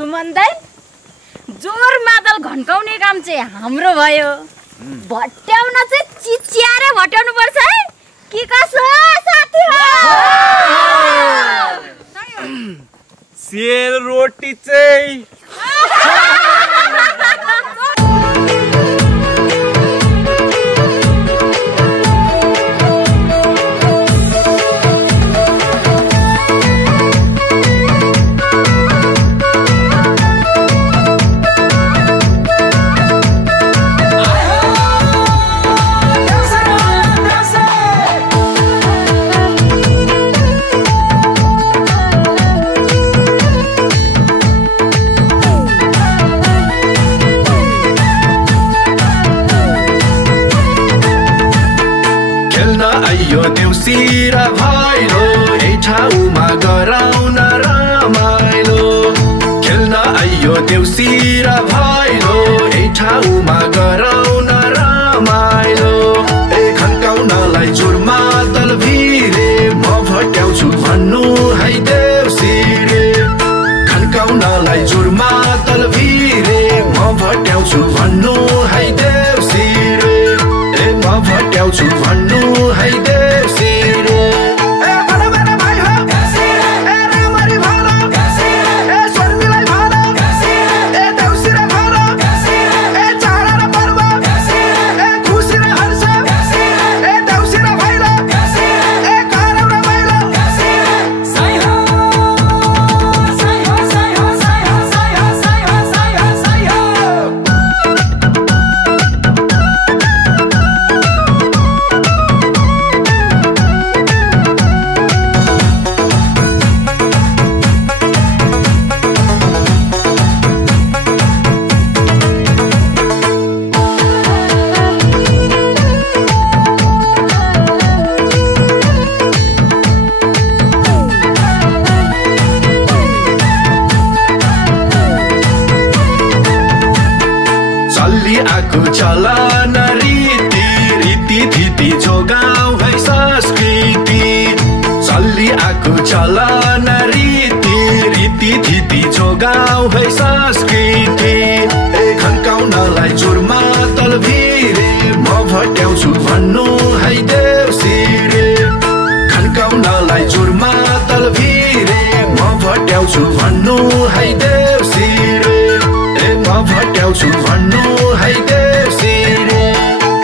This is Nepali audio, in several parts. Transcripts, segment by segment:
सुमन दाइ जोर मादल घन्काउने काम चाहिँ हाम्रो भयो। भट्याउन चाहिँ चिच्यारे भट्याउनु पर्छ है के कसो साथी हो? सेल रोटी चाहिँ यो देउसी र भैलो यही ठाउँमा गराउन रमाइलो। खेल्न आइयो देउसी र भैलो यही ठाउँमा गराउन रमाइलो। ए खन्काउनलाई जुरमा तल भिरे म भट्याउँछु भन्नु है देउसी रे। खन्काउनलाई जुरमा तल भिरे म भट्याउँछु भन्नु है देउसी रे। ए म भट्याउँछु भन्नु है देउसी रे। ए भन भन भाइ हो ए रामरी भन ए शर्मिलाई भन ए देउसी रे भन ए चाड र पर्व ए खुसी र हर्ष ए देउसी र भैलो ए करौ र भैलो। साइ हो साइ हो साइ हो साइ हो साइ हो साइ हो साइ हो साइ हो। चल्ली आको चलन रीति रीति थिति जोगाउँ है संस्कृति। चल्ली आको चलन रीति रीति थिति जोगाउँ है संस्कृति। ए खन्काउनलाई जुरमा तल भिरे म भट्याउँछु भन्नु है देउसी रे। खन्काउनलाई जुरमा तल भिरे म भट्याउँछु भन्नु है देउसी रे। ए म भट्याउँछु भन्नु है देउसी रे।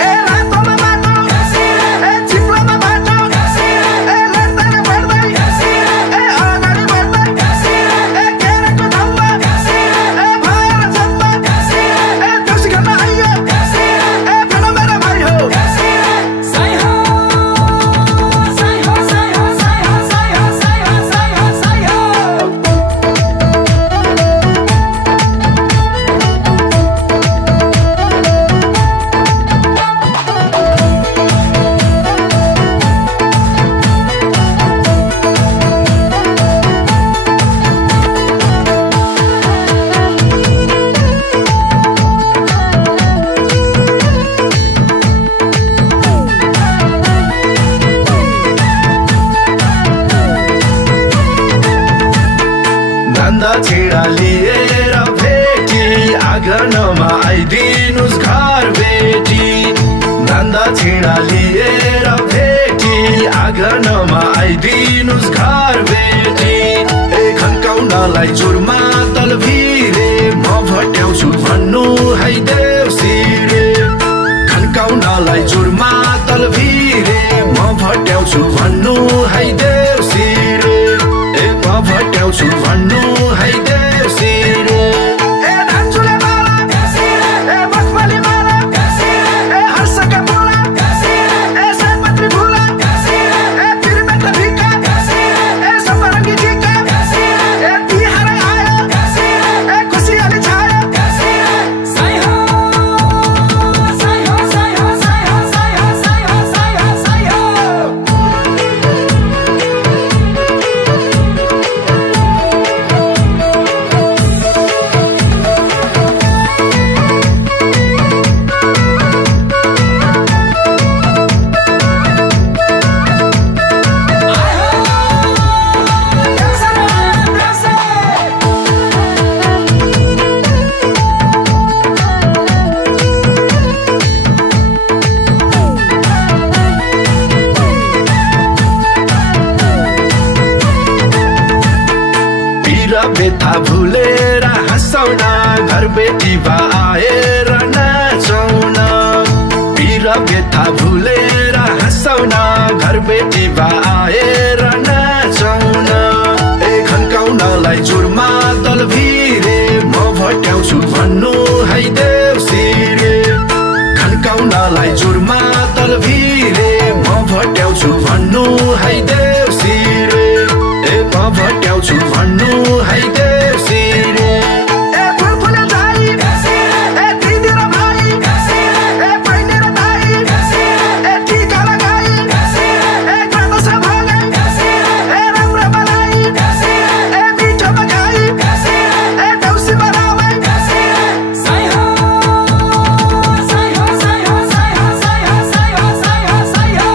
ए रातोमा बाटो ए चिप्लोमा बाटो ए लड्दै बढ्दै ए अगाडि बढ्दै ए केराको धम्मा ए भएर जम्मा ए देउसी खेल्न आइयो ए भन मेरा भाइ हो। साइ हो साइ हो साइ हो साइ हो साइ हो साइ हो साइ हो साइ हो। नन्दा छिडा लिएर भेटी आँगनमा आइदिनुस् घर बेटी। नन्दा छिडा लिएर भेटी आँगनमा आइदिनुस् घर बेटी। ए खन्काउनलाई जुरमा तल भिरे म भट्याउँछु भन्नु है देउसी रे। खन्काउनलाई जुरमा तल भिरे म भट्याउँछु भन्नु है देउसी रे। ए म भट्याउँछु भन्नु है देउसी रे। ए नाचुले माला ए बसमाली माला ए हर्षका बोला ए सयपत्री फुला ए तिरमेत्र भिका ए सपरङ्गी टिका ए तिहार आयो ए खुसियाली छायो। साइ हो साइ हो साइ हो साइ हो साइ हो साइ हो साइ हो साइ हो। बेथा भुलेर हाँसौँ न घर बेटी बा आएर नाचौँ न पीर बेथा भुलेर हाँसौँ न घर बेटी बा आएर नाचौँ न ए खन्काउनलाई जुरमा दल भिरे म भट्याउँछु भन्नु है देउसीले खन्काउनलाई जुरमा दल भिरे म भट्याउँछु भन्नु है देउसीले ए म भट्याउँछु भन्नु है देउसीले ए फुलफुले दाइ ए दिदी र भाइ ए बहिनी र दाइ ए टिका लगाई ए गर्दछ भगाई ए राम्रो बनाई ए मिठो पकाई ए देउसी बनाबै साइ हो साइ हो साइ हो साइ हो साइ हो साइ हो साइ हो साइ हो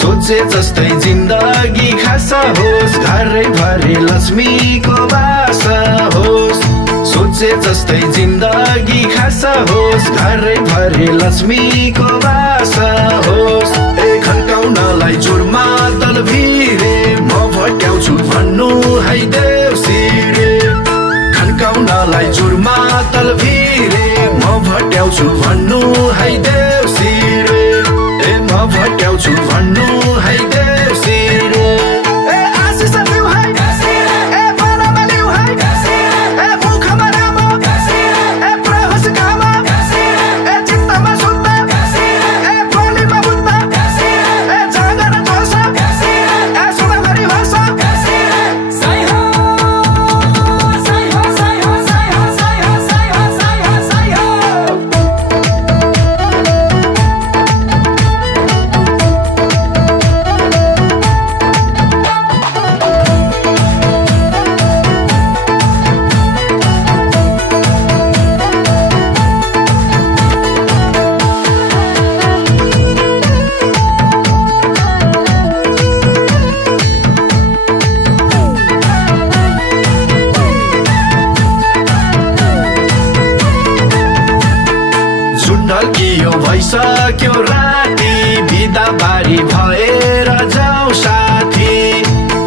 सोचे जस्तै जिन्दगी खासा होस् घरै भरि लक्ष्मीको वास होस् सोचे जस्तै जिन्दगी खासा होस् घरै भरि लक्ष्मीको वास होस् ए खन्काउनलाई जुरमा दल भिरे म भट्याउँछु भन्नु है देउसीले खन्काउनलाई जुरमा दल भिरे म भट्याउँछु भन्नु है देउसीले ए म भट्याउँछु भन्नु है देउसीले ए आशिष लिउ है ए बनमा लिउ है ए मुखमा राम ए प्रहस काम ए चित्तमा शुद्ध ए बोलीमा बुद्ध ए जागर जोस ए सुनभरि होस साइ हो साइ हो साइ हो साइ हो साइ हो साइ हो साइ हो साइ हो झुन्डकियो भइसक्यो राति बिदा बारी भएर जाऊ साथी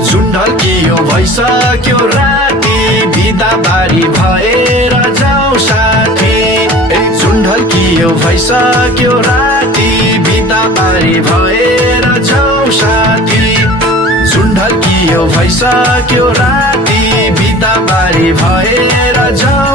झुन्डकियो भइसक्यो राति बिदा बारी भएर जाऊ साथी ए झुन्डकियो भइसक्यो राति बिदा बारी भएर जाऊ साथी झुन्डकियो भइसक्यो राति बिदा बारी भएर जाऊ